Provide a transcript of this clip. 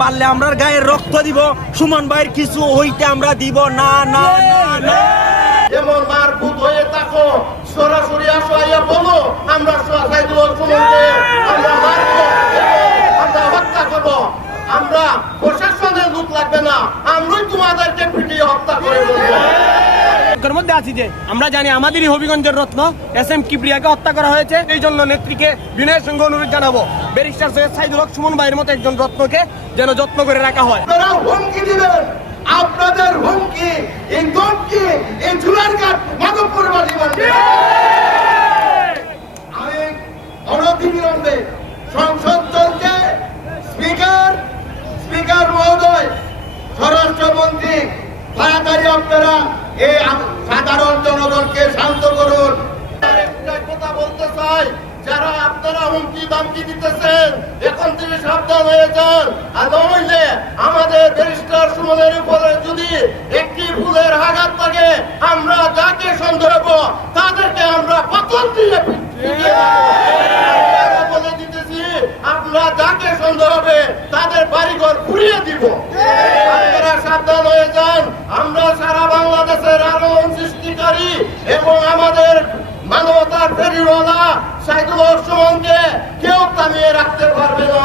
পারলে আমরা গায়ের রক্ত দিব, সুমন ভাইয়ের কিছু হইতে আমরা দিব না না না না। যেমন মারভূত হয়ে থাকো, সরাসরি আসো, আইয়া বলো আমরা সাইদুল সুমনকে আমরা মারবো, আমরা হত্যা করবো। আমরা প্রশাসনের লোক লাগবে না, আমরাই তোমাদেরকে পিটিয়ে হত্যা করে বলবো। মধ্যে আছি যে আমরা জানি আমাদেরই হবিগঞ্জের রত্ন এস.এম. কিবরিয়াকে হত্যা করা হয়েছে। এই জন্য নেত্রীকে বিনয়ের সঙ্গে অনুরোধ জানাবো, ব্যারিস্টার সৈয়দ সাইদুল হক সুমন ভাইয়ের মতো একজন রত্নকে যেন যত্ন করে রাখা হয়। আপনারা হুমকি দিবেন, আপনাদের হুমকি, এই ধমকি, এই জুলার কাঠ মাধবপুরবাসী মানবে। আমি অনতিবিলম্বে সংসদ দলকে স্পিকার মহোদয়, স্বরাষ্ট্রমন্ত্রী, তাড়াতাড়ি আপনারা এই সাধারণ জনগণকে শান্ত করুন। একটাই কথা বলতে চাই, যারা আপনারা হুমকি দামকি দিতেছেন এখন থেকে সাবধান হয়ে যান। আর নইলে আমাদের ব্যারিস্টার সুমনের উপরে যদি একটি ফুলের আঘাত থাকে, আমরা যাকে সন্দেহ হবো তাদেরকে আমরা পাথর দিয়ে বলে দিতেছি, আমরা যাকে সন্দেহ হবে তাদের বাড়িঘর ঘুরিয়ে দিব। আপনারা সাবধান হয়ে যান। আমরা সারা বাংলাদেশের আলোড়ন সৃষ্টিকারী এবং আমাদের মানবতার ফেরিওয়ালা সাইদুল হক সুমনকে কেউ থামিয়ে রাখতে পারবে না।